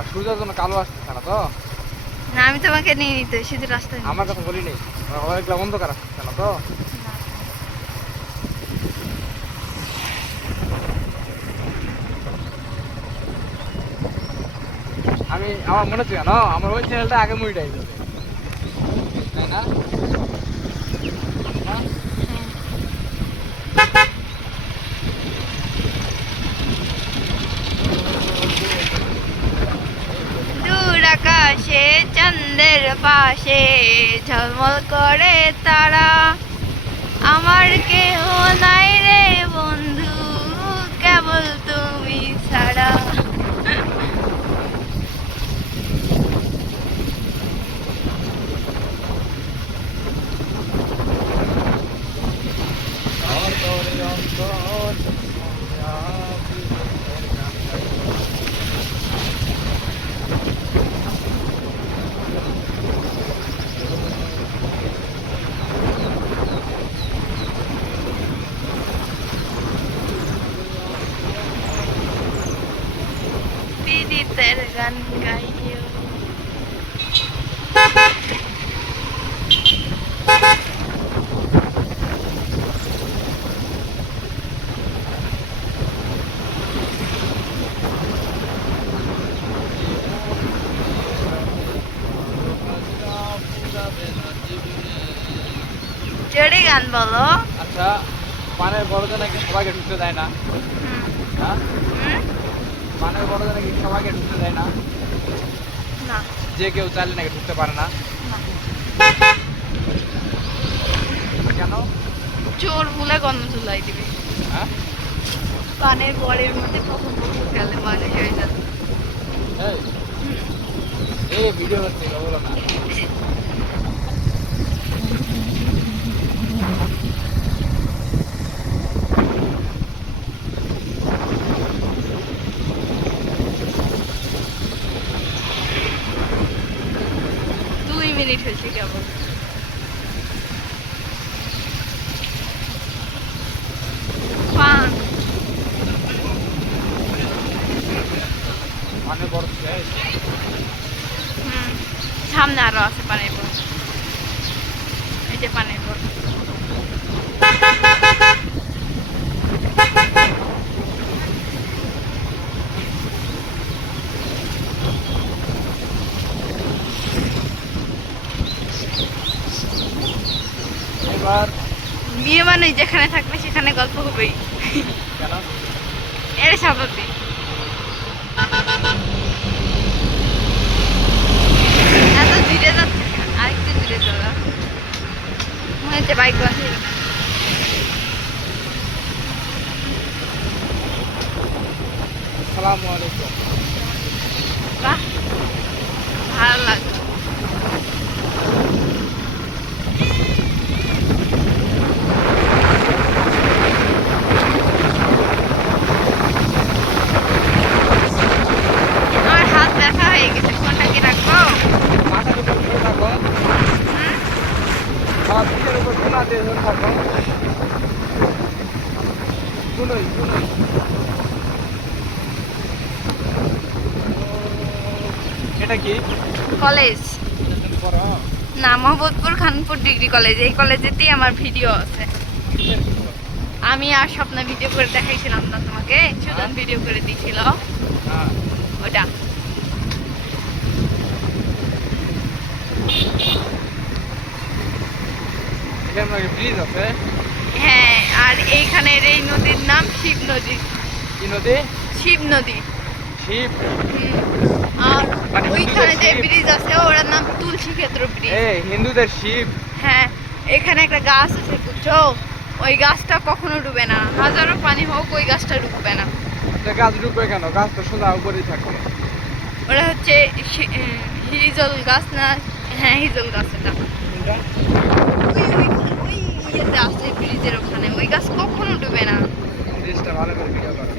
আর সূর্যের জন্য কালো আসতেছে না তো। না আমি তোমাকে নিয়ে নিতে সিধে রাস্তায় আমার কথা বলি নেই, অনেকগুলো অন্ধকার আসতেছে না তো। আমার মনে হচ্ছে কেন আমার ওই চ্যানেলটা আগে মুভিটাই যাবে, তাই না? হ্যাঁ? দূর আকাশে চাঁদের পাশে ঝলমল করে তারা, আমার কেহ নাই রে বন্ধু কেবল তুমি ছাড়া। অন্তরে অন্তর পীড়িতের গান গাইও। জোরে গান বলো। আচ্ছা, পানের বড়দের নাকি সবাইকে ঢুকতে দেয় না? হ্যাঁ, হুম? পানের বড়দের নাকি সবাইকে ঢুকতে দেয় না? না যে কেউ চাইলে নাকি ঢুকতে পারে না? না। কেন? চোর বলে গন্ধ চুলাই দিবে। হ্যাঁ, পানের বরের মধ্যে কখন গেলে মানুষ হয়ে যাবে। এই এই ভিডিও হচ্ছে বলো না। দুই মিনিট হয়েছে কেবল। পান পানের বড় শেষ। হুম, সামনে আরো আছে পানের বর। এই যে পানের বর। এবার বিয়ে মানে যেখানে থাকবে সেখানে গল্প হবেই, কেন? এটা স্বাভাবিক। এত ধীরে যাচ্ছে, আরেকটু ধীরে চলো। মনে হচ্ছে বাইক বাসে। আসসালামু আলাইকুম। বাহ, ভালো লাগলো। আমার হাত ব্যথা হয়ে গেছে, ফোনটা কি রাখবো? মাথার উপর ধরে থাকো, হুম? আমার পিঠের উপর সোনা দিয়ে ধরে থাকো। শুনোই শুনোই। এটা কি কলেজ করো? না, মোহাম্মদপুর খানপুর ডিগ্রি কলেজ। এই কলেজেতেই আমার ভিডিও আছে। আমি আর স্বপ্ন ভিডিও করে দেখাইছিলাম না তোমাকে, সুজন ভিডিও করে দিয়েছিল হ্যাঁ, ওটা। এখানে ব্রিজ আছে। হ্যাঁ, আর এইখানের এই নদীর নাম শিব নদী। কি নদী? শিব নদী। শিব। আর মানে ওইখানে যে শিব। ব্রিজ আছে ওর নাম তুলসী ক্ষেত্র ব্রিজ। এই হিন্দুদের শিব। হ্যাঁ, এখানে একটা গাছ আছে বুঝছো, ওই গাছটা কখনো ডুবে না, হাজারো পানি হোক ওই গাছটা ডুববে না। তা গাছ ডুববে কেন? গাছ তো সোজা উপরেই থাকে। ওটা হচ্ছে হিজল গাছ না? হ্যাঁ হিজল গাছ। এটা কোনটা? ওই ইয়েতে আছে ব্রিজের ওখানে, ওই গাছ কখনো ডুবে না। ব্রিজটা ভালো করে ভিডিও করো।